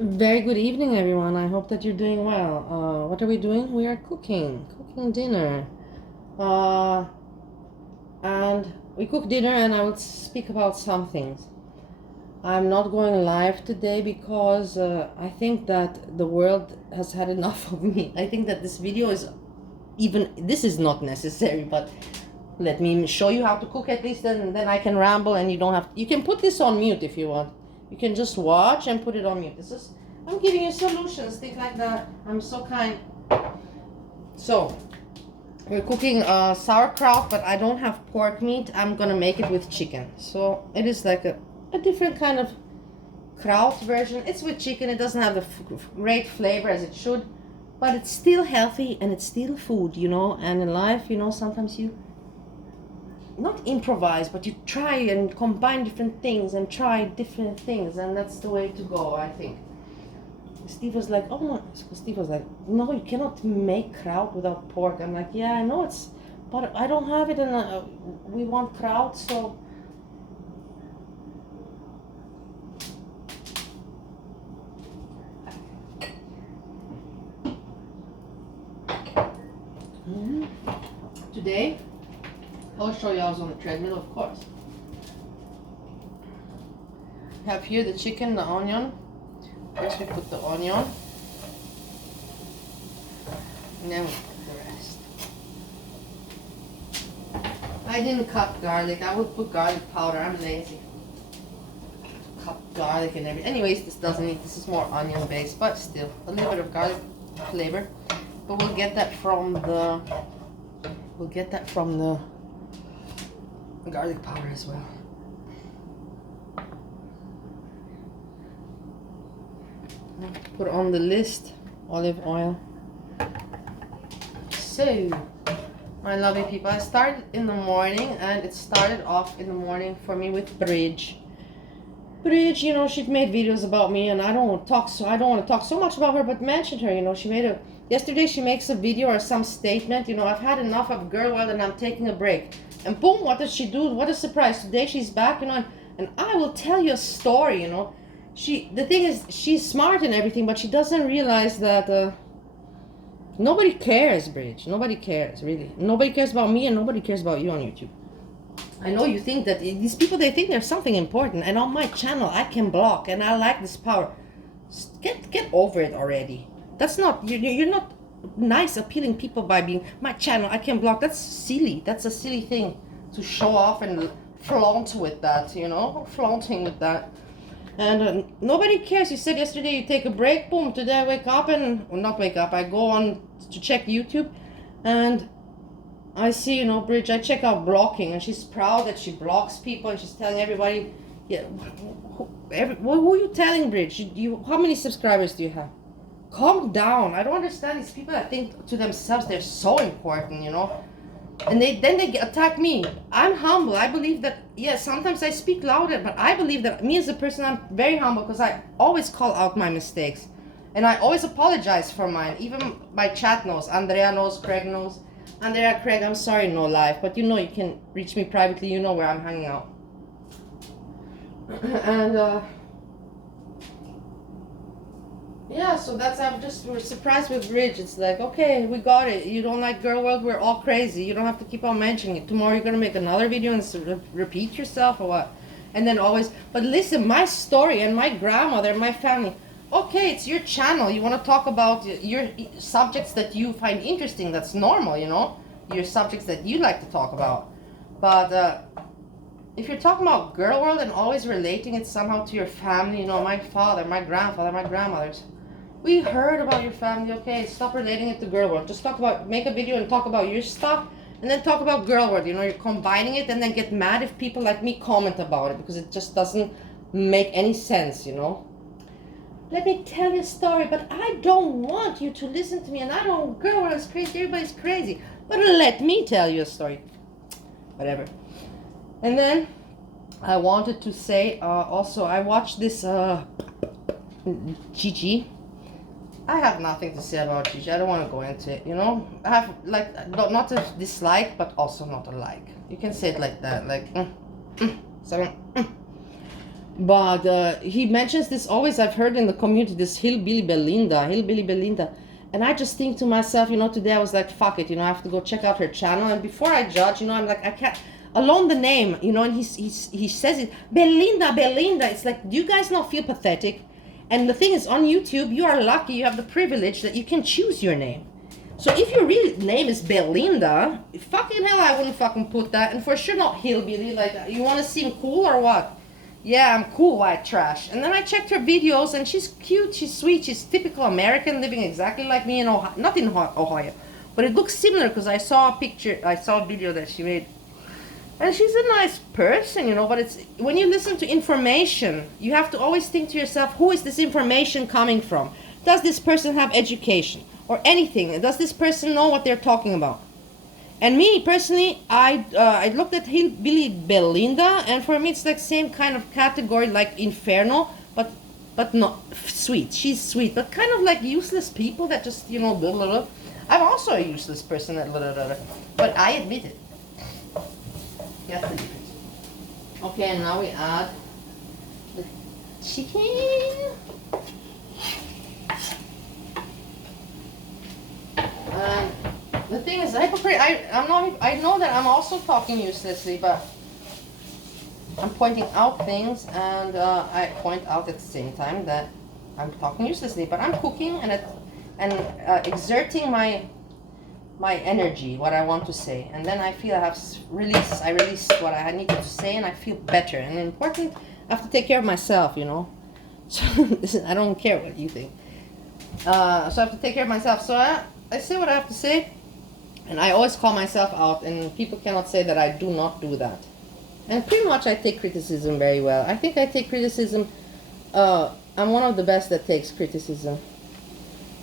Very good evening, everyone. I hope that you're doing well. What are we doing? We are cooking dinner. Uh, and we cook dinner, and I will speak about some things. I'm not going live today because I think that the world has had enough of me. I think that this video is this is not necessary, but let me show you how to cook at least, and then I can ramble, and you don't have. You can put this on mute if you want. You can just watch and put it on mute. I'm giving you solutions, things like that. I'm so kind. So, we're cooking sauerkraut, but I don't have pork meat. I'm gonna make it with chicken. So, it is like a different kind of kraut version. It's with chicken. It doesn't have the great flavor as it should, but it's still healthy and it's still food, you know. And in life, you know, sometimes you not improvise, but you try and combine different things and try different things, and that's the way to go, I think. Steve was like, no, you cannot make kraut without pork. I'm like, yeah, I know but I don't have it, and we want kraut, so. Today, I'll show you I was on the treadmill, of course. I have here the chicken, the onion. First we put the onion, and then we put the rest. I didn't cut garlic. I would put garlic powder. I'm lazy. Cut garlic and everything. Anyways, this is more onion based, but still a little bit of garlic flavor. But we'll get that from the garlic powder as well. Put on the list olive oil. So, my lovely people, I started in the morning, and it started off in the morning for me with Bridge. Bridge, you know, she'd made videos about me, and I don't want to talk so much about her, but mentioned her. You know, yesterday she makes a video or some statement. You know, I've had enough of girl world and I'm taking a break. And boom, what does she do? What a surprise! Today she's back, you know, and I will tell you a story. You know. The thing is, she's smart and everything, but she doesn't realize that nobody cares, Bridge. Nobody cares, really. Nobody cares about me, and nobody cares about you on YouTube. I know you think that these people, they think there's something important, and on my channel I can block, and I like this power. Get over it already. That's not, you're not nice appealing people by being, my channel I can block. That's silly. That's a silly thing to show off and flaunt with that, you know, flaunting with that. And nobody cares. You said yesterday you take a break. Boom. Today I wake up and, well, not wake up. I go on to check YouTube, and I see, you know, Bridge. I check out blocking, and she's proud that she blocks people, and she's telling everybody, yeah. Who are you telling, Bridge? How many subscribers do you have? Calm down. I don't understand these people that think to themselves they're so important, you know. And they attack me. I'm humble. I believe that, yes, sometimes I speak louder, but I believe that me as a person, I'm very humble, because I always call out my mistakes. And I always apologize for mine. Even my chat knows. Andrea knows. Craig knows. Andrea, Craig, I'm sorry, no live. But you know you can reach me privately. You know where I'm hanging out. And, yeah, so we're surprised with Bridge. It's like, okay, we got it. You don't like girl world, we're all crazy. You don't have to keep on mentioning it. Tomorrow you're gonna make another video and repeat yourself, or what? And then always, but listen, my story and my grandmother and my family. Okay, it's your channel. You want to talk about your subjects that you find interesting. That's normal, you know. Your subjects that you like to talk about. But if you're talking about girl world and always relating it somehow to your family, you know, my father, my grandfather, my grandmothers. We heard about your family, okay? Stop relating it to girl world. Just make a video and talk about your stuff, and then talk about girl world. You know, you're combining it, and then get mad if people like me comment about it, because it just doesn't make any sense, you know? Let me tell you a story, but I don't want you to listen to me, and girl world is crazy, everybody's crazy. But let me tell you a story. Whatever. And then I wanted to say, also, I watched this Gigi. I have nothing to say about Gigi. I don't want to go into it, you know. I have, like, not a dislike, but also not a like. You can say it like that, like, But he mentions this always, I've heard in the community, this Hillbilly Belinda. And I just think to myself, today I was like, fuck it, I have to go check out her channel. And before I judge, I'm like, I can't, alone the name, and he says it, Belinda. It's like, do you guys not feel pathetic? And the thing is, on YouTube, you are lucky, you have the privilege that you can choose your name. So if your real name is Belinda, fucking hell, I wouldn't fucking put that. And for sure not Hillbilly. Like, you want to seem cool or what? Yeah, I'm cool, white trash. And then I checked her videos, and she's cute, she's sweet, she's typical American, living exactly like me in Ohio. Not in Ohio, but it looks similar because I saw a video that she made. And she's a nice person, but it's, when you listen to information, you have to always think to yourself, who is this information coming from? Does this person have education or anything? Does this person know what they're talking about? And me, personally, I looked at Hillbilly Belinda, and for me it's like same kind of category like Inferno, but not sweet. She's sweet, but kind of like useless people that just, blah, blah, blah. I'm also a useless person that blah, blah, blah, but I admit it. That's the difference. Okay, and now we add the chicken. And the thing is, hypocrite. I know that I'm also talking uselessly, but I'm pointing out things, and I point out at the same time that I'm talking uselessly. But I'm cooking and exerting my energy, what I want to say, and then I feel I have I release what I needed to say, and I feel better. And important, I have to take care of myself, So I don't care what you think. So I have to take care of myself. So I say what I have to say, and I always call myself out, and people cannot say that I do not do that. And pretty much I take criticism very well. I think I take criticism. I'm one of the best that takes criticism.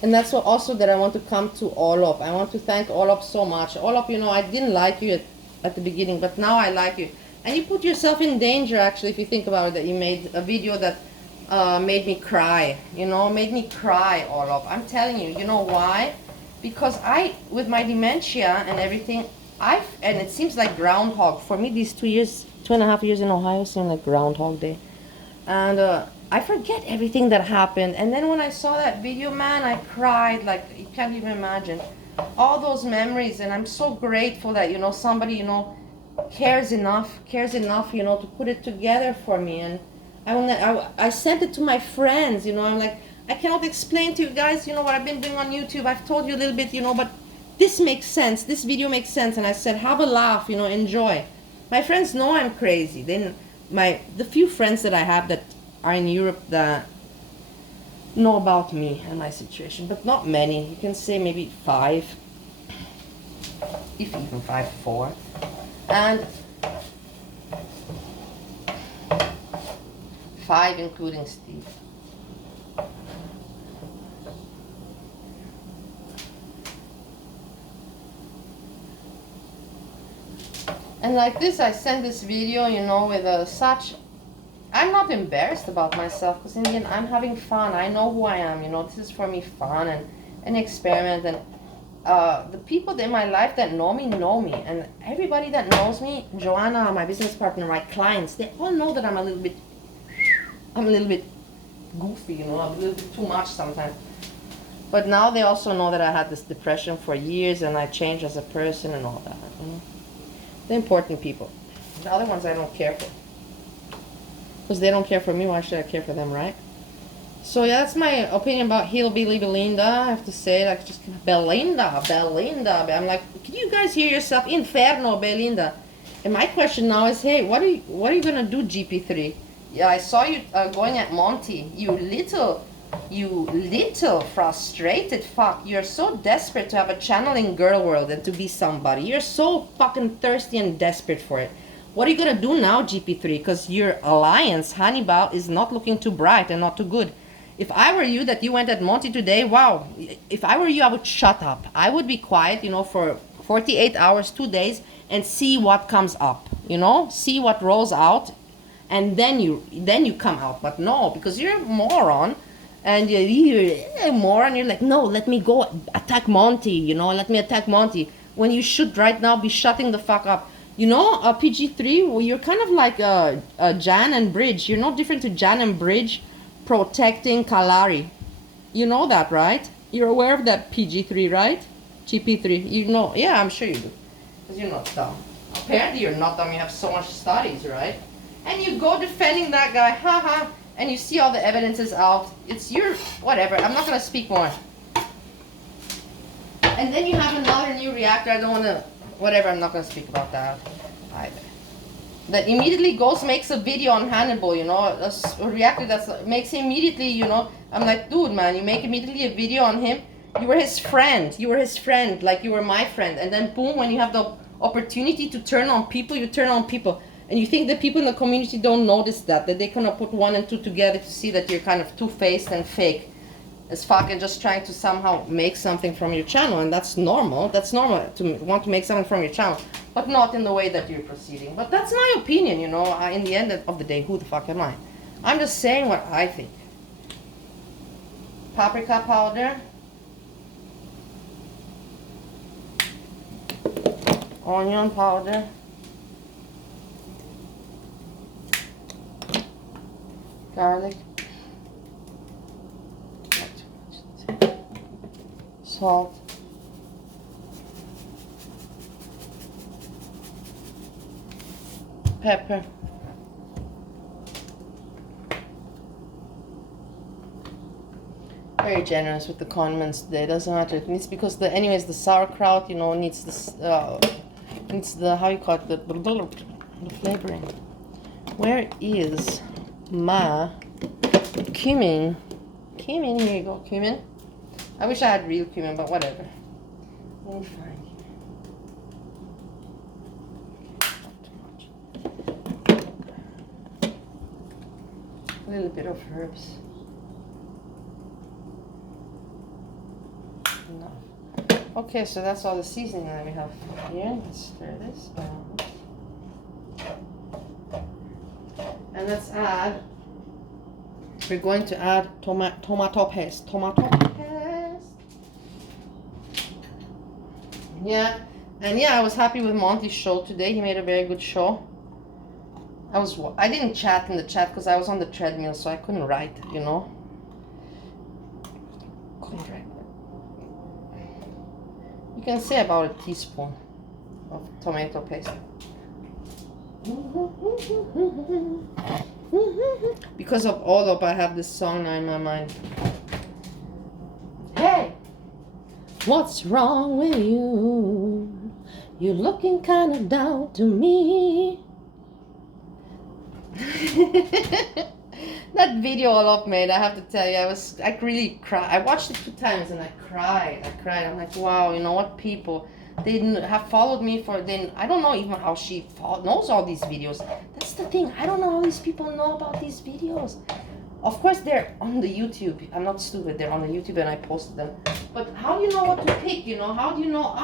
And that's what also that I want to come to OLOPP. I want to thank OLOPP so much. OLOPP, I didn't like you at the beginning, but now I like you. And you put yourself in danger, actually, if you think about it, that you made a video that made me cry. Made me cry, OLOPP. I'm telling you, you know why? Because with my dementia and everything, and it seems like Groundhog. For me, these 2.5 years in Ohio seem like Groundhog Day. And I forget everything that happened. And then when I saw that video, man, I cried like you can't even imagine. All those memories, and I'm so grateful that, somebody, cares enough, to put it together for me. And I sent it to my friends, I'm like, I cannot explain to you guys, what I've been doing on YouTube. I've told you a little bit, but this makes sense. This video makes sense. And I said, have a laugh, enjoy. My friends know I'm crazy. The few friends that I have that are in Europe that know about me and my situation, but not many. You can say maybe 5, if even 5, 4. And 5 including Steve. And like this, I sent this video, with such... I'm not embarrassed about myself, because in the end, I'm having fun. I know who I am, This is for me fun and an experiment. And the people in my life that know me. And everybody that knows me, Joanna, my business partner, my clients, they all know that I'm a little bit goofy, I'm a little bit too much sometimes. But now they also know that I had this depression for years, and I changed as a person and all that, The important people. The other ones I don't care for. Because they don't care for me, why should I care for them, right? So yeah, that's my opinion about Hillbilly Belinda. I have to say, like, just Belinda. I'm like, can you guys hear yourself? Inferno, Belinda. And my question now is, hey, what are you gonna do, GP3? Yeah, I saw you going at Monty. You little frustrated fuck. You're so desperate to have a channel in girl world and to be somebody. You're so fucking thirsty and desperate for it. What are you gonna do now, GP3? Because your alliance, HANIBAL, is not looking too bright and not too good. If I were you, that you went at Monty today, wow. If I were you, I would shut up. I would be quiet, for 48 hours, 2 days, and see what comes up. See what rolls out, and then you come out. But no, because you're a moron, and you're a moron. You're like, no, let me go attack Monty. Let me attack Monty. When you should right now be shutting the fuck up. You know, PG3, well, you're kind of like Jan and Bridge. You're no different to Jan and Bridge protecting Kalari. You know that, right? You're aware of that PG3, right? GP3. You know, yeah, I'm sure you do. Because you're not dumb. Apparently you're not dumb. You have so much studies, right? And you go defending that guy, haha, and you see all the evidence is out. It's your, whatever. I'm not going to speak more. And then you have another new reactor. I don't want to, whatever, I'm not going to speak about that either. That immediately goes, makes a video on Hannibal, you know, a reactor that makes him immediately, you know, I'm like, dude, man, you make immediately a video on him. You were his friend. You were his friend, like you were my friend. And then boom, when you have the opportunity to turn on people, you turn on people. And you think the people in the community don't notice that they kind of put 1 and 2 together to see that you're kind of two-faced and fake as fuck and just trying to somehow make something from your channel. And that's normal. That's normal to want to make something from your channel, but not in the way that you're proceeding. But that's my opinion, you know. In the end of the day, who the fuck am I? I'm just saying what I think. Paprika powder. Onion powder. Garlic. Salt. Pepper. Very generous with the condiments today. Doesn't matter. It needs, because the anyways the sauerkraut, you know, needs this needs the, how you call it, the flavoring. Where is my cumin? Cumin, here you go, cumin. I wish I had real cumin, but whatever. Let me find you. Not too much. A little bit of herbs. Enough. Okay, so that's all the seasoning that we have here. Let's stir this around. And let's add, we're going to add tomato paste. Tomato paste. Yeah, and yeah, I was happy with Monty's show today. He made a very good show. I didn't chat in the chat because I was on the treadmill, so I couldn't write, you know. Couldn't write. You can say about a teaspoon of tomato paste. Because of OLOPP, I have this song now in my mind. Hey! What's wrong with you? You're looking kind of down to me. That video OLOPP made, I have to tell you, I really cried. I watched it 2 times and I cried. I'm like, wow, you know what, people, they have followed me for, I don't know even how she knows all these videos. That's the thing, I don't know how these people know about these videos. Of course, they're on the YouTube. I'm not stupid. They're on the YouTube and I posted them. But how do you know what to pick? You know, how do you know?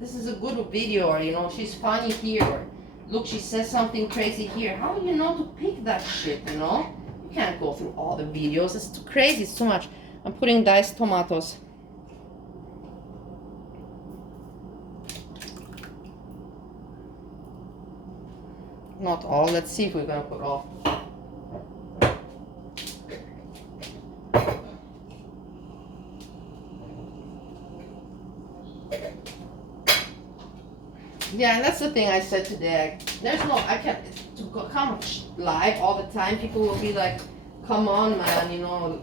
This is a good video, or you know, she's funny here, or look, she says something crazy here. How do you know to pick that shit? You know, you can't go through all the videos. It's too crazy. It's too much. I'm putting diced tomatoes. Not all. Let's see if we're gonna put all. Yeah, and that's the thing I said today. I can't, to come live all the time, people will be like, come on, man, you know,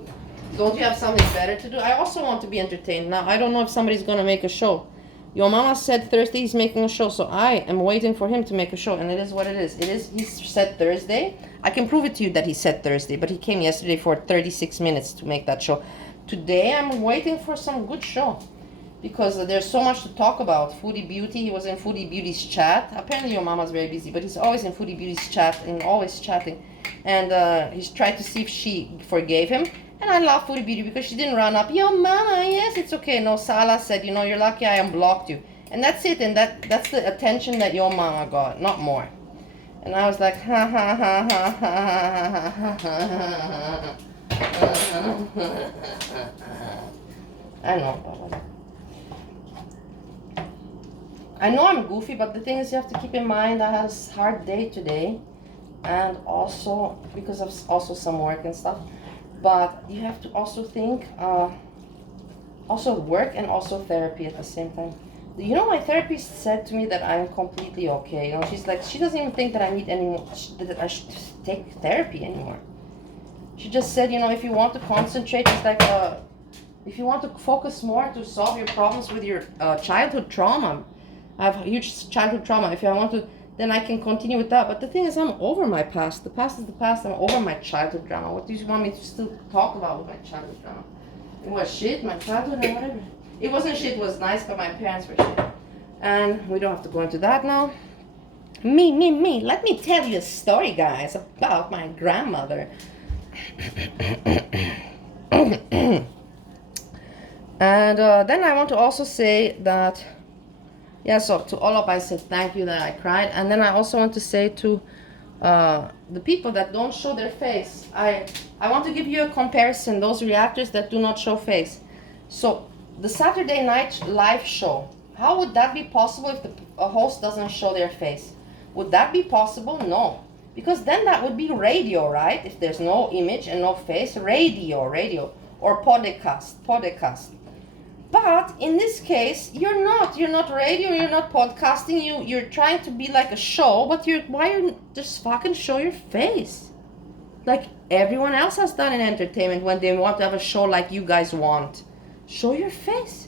don't you have something better to do? I also want to be entertained. Now, I don't know if somebody's going to make a show. Your mama said Thursday he's making a show, so I am waiting for him to make a show, and it is what it is. He said Thursday. I can prove it to you that he said Thursday, but he came yesterday for 36 minutes to make that show. Today, I'm waiting for some good show. Because there's so much to talk about. Foodie Beauty, he was in Foodie Beauty's chat. Apparently your mama's very busy, but he's always in Foodie Beauty's chat and always chatting. And he's tried to see if she forgave him. And I love Foodie Beauty because she didn't run up, yo mama, yes, it's okay. No, Salah said, you know, you're lucky I unblocked you. And that's it, and that's the attention that your mama got, not more. And I was like, ha ha ha ha ha ha ha ha. I know, Baba. I know I'm goofy, but the thing is you have to keep in mind I had a hard day today, and also because of also some work and stuff. But you have to also think, also work and also therapy at the same time. You know, my therapist said to me that I'm completely okay. You know, she's like, she doesn't even think that I need any more, that I should take therapy anymore. She just said, you know, if you want to concentrate, it's like, if you want to focus more to solve your problems with your childhood trauma. I have huge childhood trauma. If I want to, then I can continue with that. But the thing is, I'm over my past. The past is the past. I'm over my childhood drama. What do you want me to still talk about with my childhood drama? It was shit, my childhood and whatever. It wasn't shit, it was nice, but my parents were shit. And we don't have to go into that now. Me. Let me tell you a story, guys, about my grandmother. And then I want to also say that, yeah, so to OLOPP I said thank you that I cried. And then I also want to say to the people that don't show their face, I want to give you a comparison, those reactors that do not show face. So the Saturday night live show, how would that be possible if the host doesn't show their face? Would that be possible? No. Because then that would be radio, right? If there's no image and no face, radio, or podcast. But in this case, you're not radio, you're not podcasting, you're trying to be like a show, but why you just fucking show your face? Like everyone else has done in entertainment when they want to have a show like you guys want. Show your face.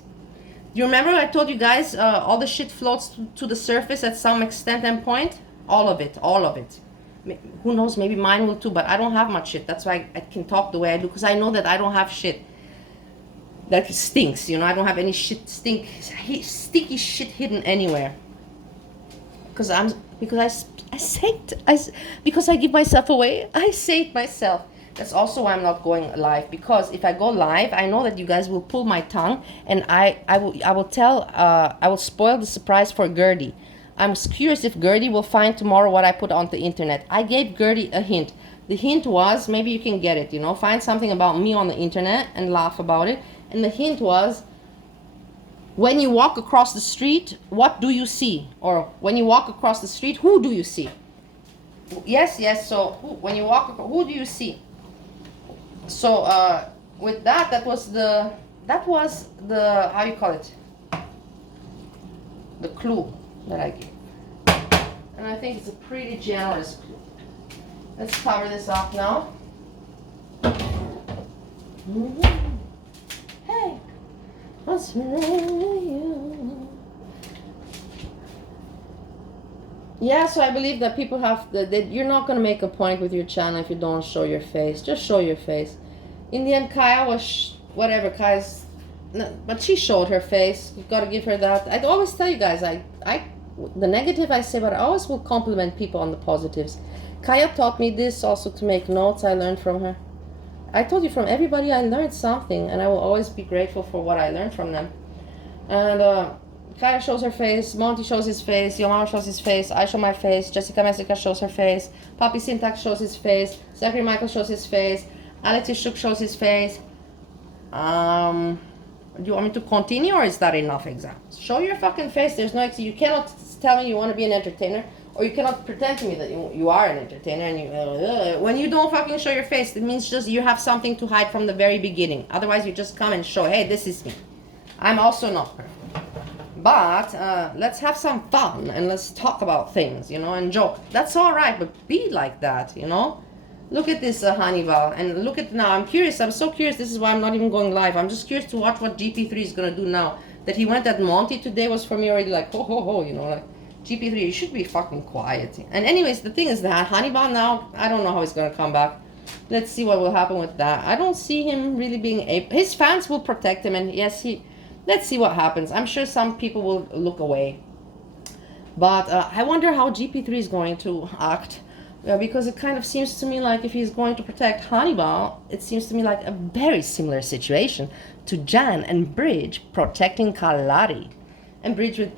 Do you remember I told you guys all the shit floats to the surface at some extent and point? All of it. Who knows, maybe mine will too, but I don't have much shit. That's why I can talk the way I do, because I know that I don't have shit that stinks, you know. I don't have any shit sticky shit hidden anywhere. Because I give myself away. I say it myself. That's also why I'm not going live, because if I go live, I know that you guys will pull my tongue, and I will spoil the surprise for Gertie. I'm curious if Gertie will find tomorrow what I put on the internet. I gave Gertie a hint. The hint was, maybe you can get it, you know, find something about me on the internet and laugh about it. And the hint was, when you walk across the street, what do you see? Or when you walk across the street, who do you see? Yes, so when you walk, who do you see? So with that, that was the, how you call it? The clue that I gave. And I think it's a pretty generous clue. Let's cover this up now. Hey, what's wrong with you? Yeah, so I believe that people have that you're not gonna make a point with your channel if you don't show your face. Just show your face. In the end, Kaya was whatever. Kaya's, but she showed her face. You've got to give her that. I always tell you guys, the negative I say, but I always will compliment people on the positives. Kaya taught me this also, to make notes. I learned from her. I told you, from everybody I learned something, and I will always be grateful for what I learned from them. And Kaya shows her face, Monty shows his face, Yomar shows his face, I show my face, Jessica Messica shows her face, Papi Syntax shows his face, Zachary Michael shows his face, Alex Ishuk shows his face. Do you want me to continue, or is that enough examples? Show your fucking face. There's no, you cannot tell me you want to be an entertainer, or you cannot pretend to me that you are an entertainer, and you when you don't fucking show your face, it means just you have something to hide from the very beginning. Otherwise, you just come and show, hey, this is me. I'm also not perfect. But let's have some fun, and let's talk about things, you know, and joke. That's all right, but be like that, you know. Look at this Hannibal, and look at now. I'm curious. I'm so curious. This is why I'm not even going live. I'm just curious to watch what GP3 is gonna do now. That he went at Monty today was for me already like ho, you know, like GP3. You should be fucking quiet. And anyways, the thing is that Hannibal now, I don't know how he's gonna come back. Let's see what will happen with that. I don't see him really being his fans will protect him, and yes, let's see what happens. I'm sure some people will look away, but I wonder how GP3 is going to act. Because it kind of seems to me like if he's going to protect Hannibal, it seems to me like a very similar situation to Jan and Bridge protecting Kalari. And Bridge with,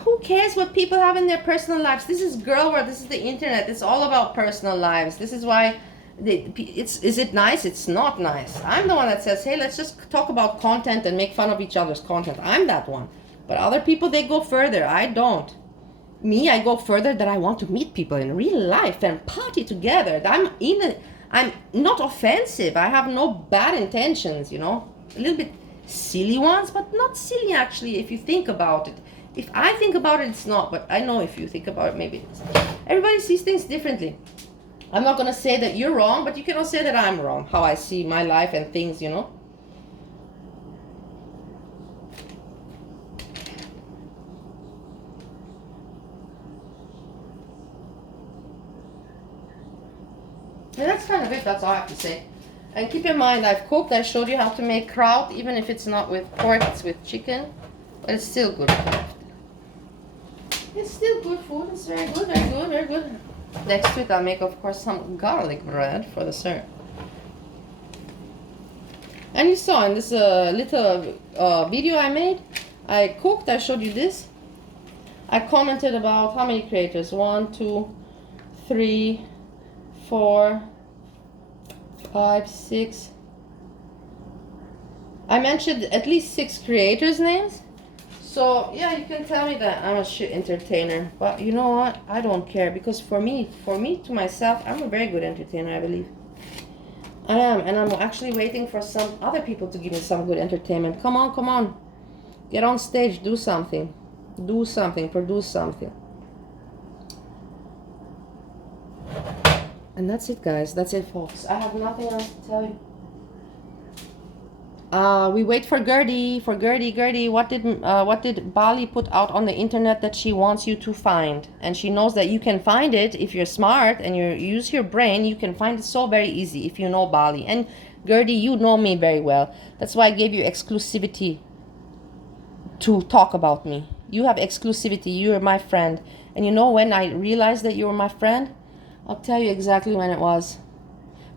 who cares what people have in their personal lives? This is girl world, this is the internet, it's all about personal lives. This is why, is it nice? It's not nice. I'm the one that says, hey, let's just talk about content and make fun of each other's content. I'm that one. But other people, they go further. I don't. Me, I go further, that I want to meet people in real life and party together. I'm not offensive. I have no bad intentions, you know. A little bit silly ones, but not silly actually if you think about it. If I think about it, it's not, but I know if you think about it, maybe it is. Everybody sees things differently. I'm not gonna say that you're wrong, but you cannot say that I'm wrong, how I see my life and things, you know. And that's kind of it, that's all I have to say. And keep in mind, I've cooked, I showed you how to make kraut, even if it's not with pork, it's with chicken, but it's still good food. It's still good food, it's very good, very good, very good. Next to it, I'll make, of course, some garlic bread for dessert. And you saw in this little video I made, I cooked, I showed you this. I commented about how many creators? 1, 2, 3, 4, 5, 6. I mentioned at least 6 creators' names. So yeah, you can tell me that I'm a shit entertainer, but you know what? I don't care, because for me to myself, I'm a very good entertainer, I believe. I am, and I'm actually waiting for some other people to give me some good entertainment. Come on, come on. Get on stage, do something. Do something, produce something. And that's it, guys. That's it, folks. I have nothing else to tell you. We wait for Gertie. Gertie, what did Bali put out on the internet that she wants you to find? And she knows that you can find it if you're smart and you use your brain. You can find it so very easy if you know Bali. And Gertie, you know me very well. That's why I gave you exclusivity to talk about me. You have exclusivity. You're my friend. And you know when I realized that you were my friend? I'll tell you exactly when it was.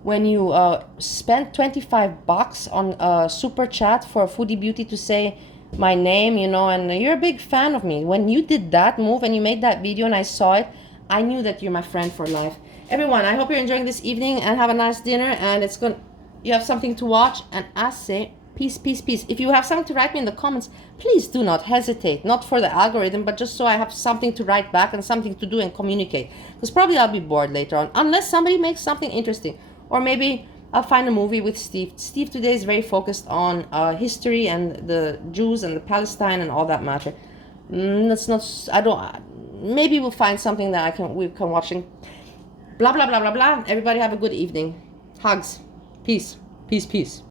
When you spent $25 on super chat for Foodie Beauty to say my name, you know, and you're a big fan of me. When you did that move and you made that video and I saw it, I knew that you're my friend for life. Everyone, I hope you're enjoying this evening and have a nice dinner, and you have something to watch, and I say peace, peace, peace. If you have something to write me in the comments, please do not hesitate. Not for the algorithm, but just so I have something to write back and something to do and communicate. Because probably I'll be bored later on, unless somebody makes something interesting. Or maybe I'll find a movie with Steve. Steve today is very focused on history and the Jews and the Palestine and all that matter. That's not, maybe we'll find something that we can watch. Blah, blah, blah, blah, blah. Everybody have a good evening. Hugs. Peace. Peace, peace.